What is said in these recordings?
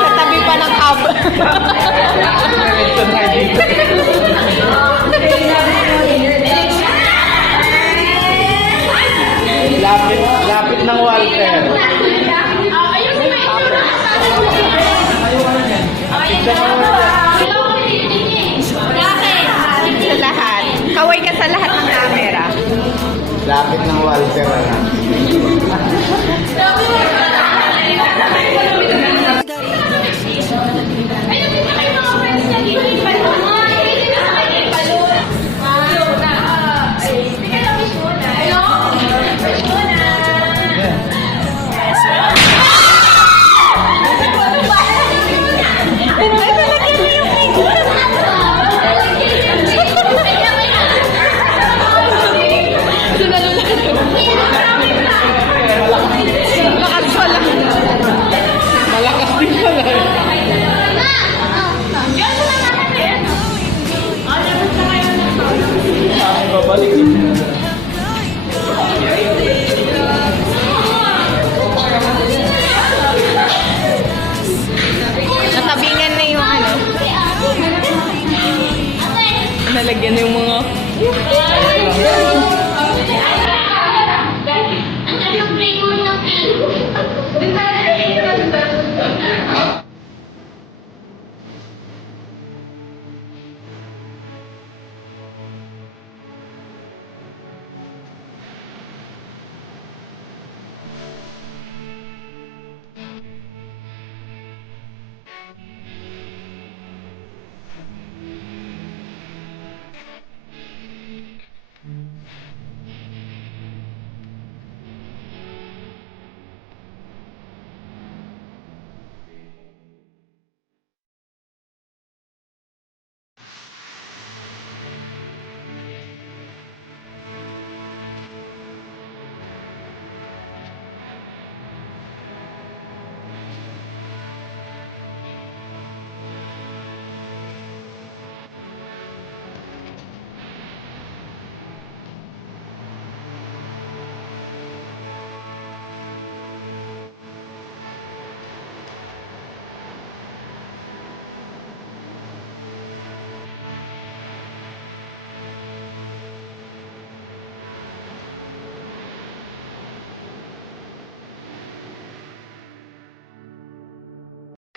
Katabi pa ng hub. Lapit ng Walter. Sa lahat. Kaway ka sa lahat ng camera. Lapit ng Walter. Malakas din pala. Babalik. Natabingan na yung ano. Nalagyan na yung mga...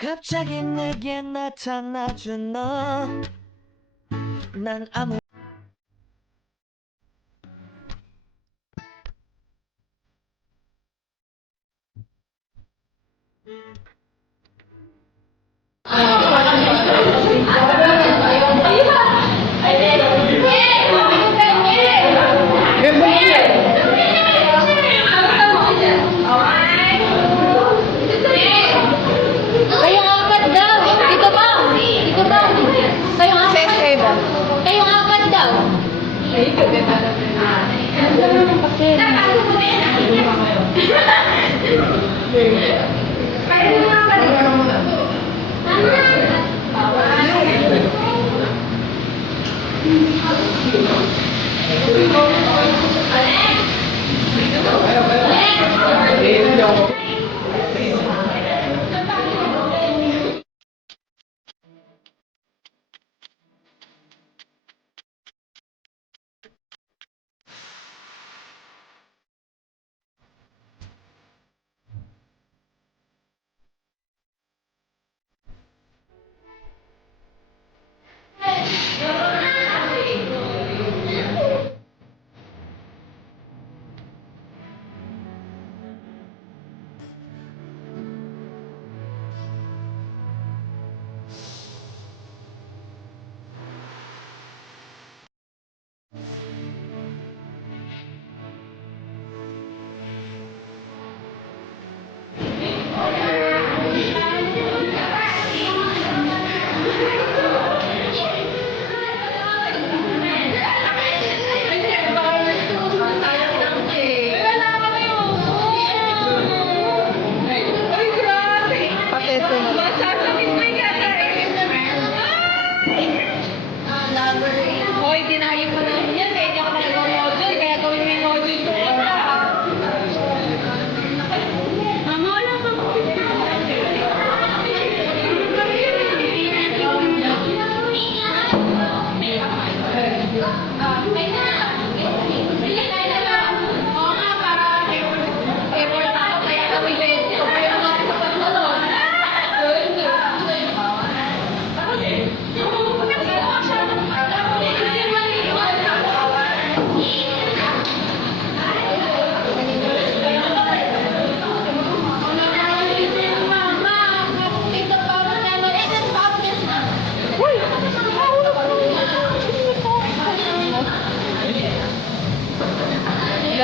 갑자기 내게 나타나준 너 난 아무 Kayong apat daw. Dito ba? Dito ba? Kayong apat. Kayong apat daw.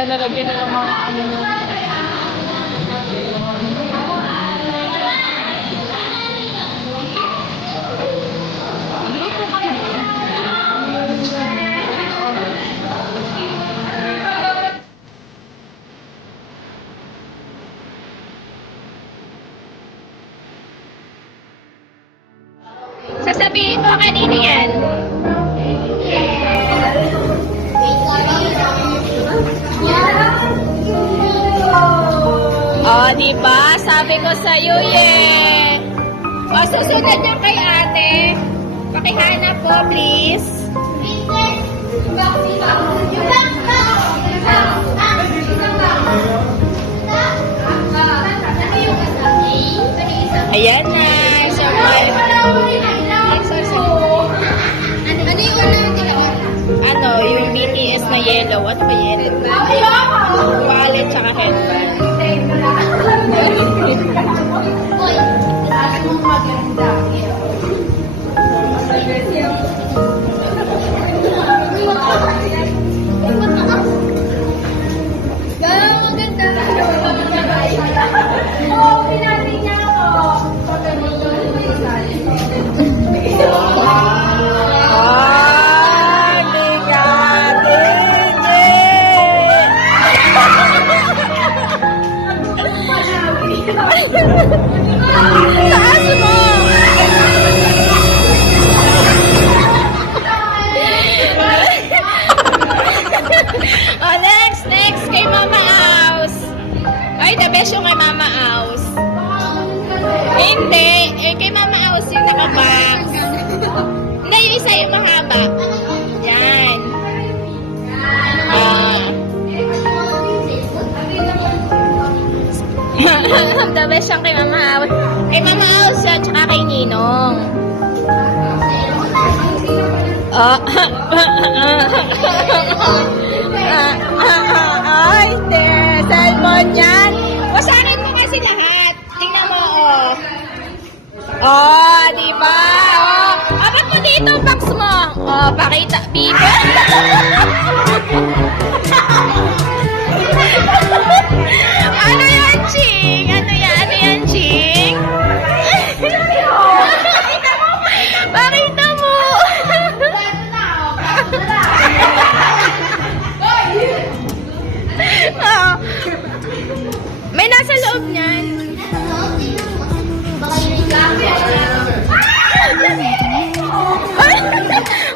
Ayan, nalagyan na ng mga ano na. Sasabihin mo kanina yan. Oh, di ba? Sabi ko sa iyo, eh. O, susunod yung kay ate. Pakihanap po, please. Ayan na. So, ano, yung BTS na yellow. Ano ba yellow? Wallet tsaka headband. Taas mo! Oh, next kay Mama Aus. Ay, the best yung kay Mama Aus. Hindi, kay Mama Aus yung nakabox. Hindi, yung isa yung mahaba. Yan. The best yung kay Mama Aus. Kay Mama Aus yan, tsaka kay Ninong. Ay, cellphone yan. Wasakin mo kasi lahat. Tingnan mo, oh. Oh, di ba? Oh, abot mo dito ang box mo. Oh, pakita. Bibo. Ano yan, Ching? Ano yan, Ching? Pakita mo. Oh. May nasa loob niyan.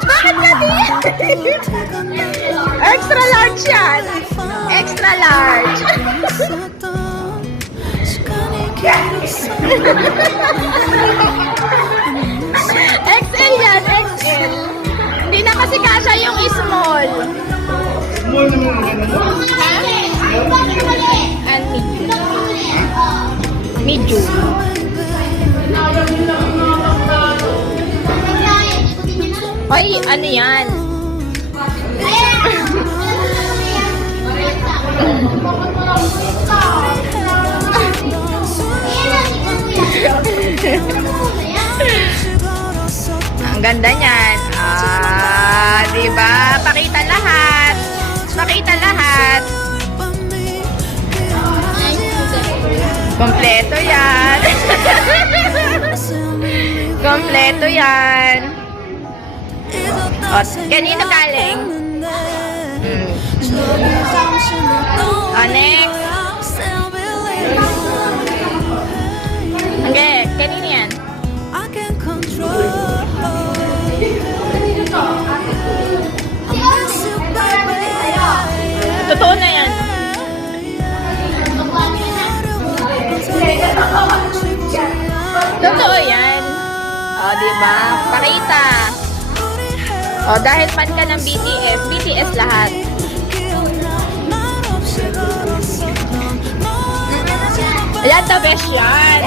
Bakit natin? Extra large yan. Extra large. XL yan, XL. Hindi na kasi kasha yung small. And medium. Ay, ano yan? Ang ganda niyan. Diba? Pakita lahat. Pakita lahat. Kompleto yan. Kompleto yan. O, kanino galing? O, next. Okay, kanino yan? Totoo na yan. Totoo yan. O, diba? Pakita. O, dahil fan ka ng BTS, BTS lahat. Ayan, the best yan.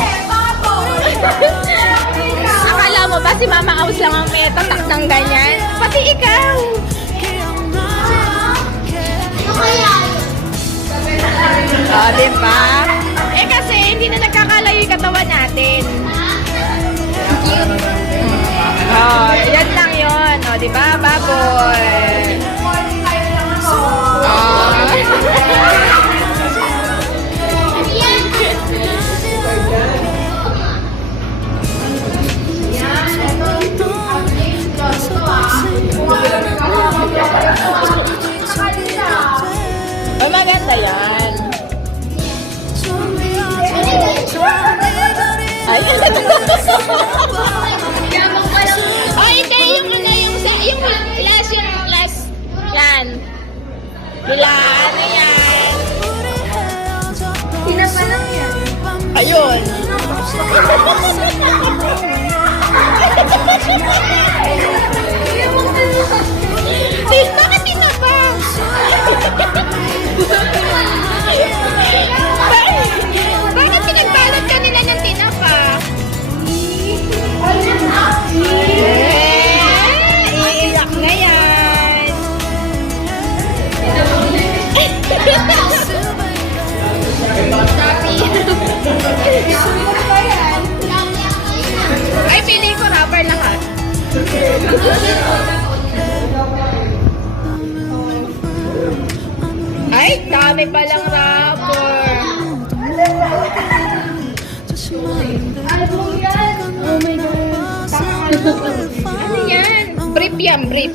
Akala mo ba si Mama Aus lang ang may tatak ng ganyan? Pati ikaw. O, diba? Eh kasi hindi na nagkakalayo yung katawan natin. Oh, yan lang yun. O, diba, baboy? Oh. yan. Ay, ay, hindi, yung ano, yung last. Yan. Ano yan? Sina pa lang yan. Ayun. Sil, bakit tinapa? Bakit pinagbalot ka nila ng tinapa? Iiyak na yan. Ay, pili ko rubber lahat. Ay, dami palang rubber. Oh my God. Ano yan? Brief yan, brief.